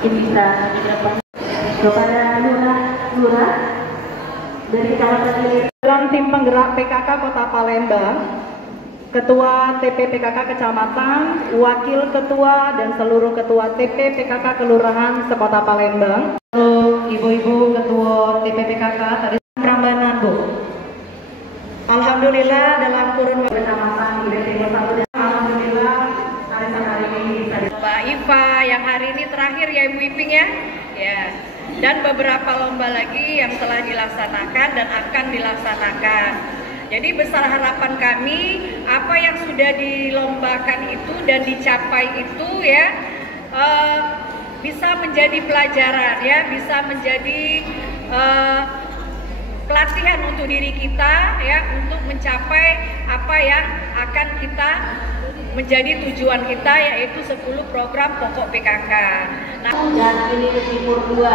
mungkin bisa kepada Lurah dari Kecamatan Ilir. Dalam tim penggerak PKK Kota Palembang, Ketua TP PKK Kecamatan, Wakil Ketua dan seluruh Ketua TP PKK Kelurahan sekota Palembang. Ibu-ibu Ketua TP PKK tadi Prambanan, Bu. Alhamdulillah dalam kurun waktu Kecamatan Ilir Timur 1 dan alhamdulillah hari ini bisa Mbak Iva yang hari ini terakhir ya Ibu Iping ya. Ya. Dan beberapa lomba lagi yang telah dilaksanakan dan akan dilaksanakan. Jadi besar harapan kami apa yang sudah dilombakan itu dan dicapai itu ya bisa menjadi pelajaran ya, bisa menjadi pelatihan untuk diri kita ya untuk mencapai apa yang akan kita menjadi tujuan kita yaitu 10 program pokok PKK. Dan ini Timur 2.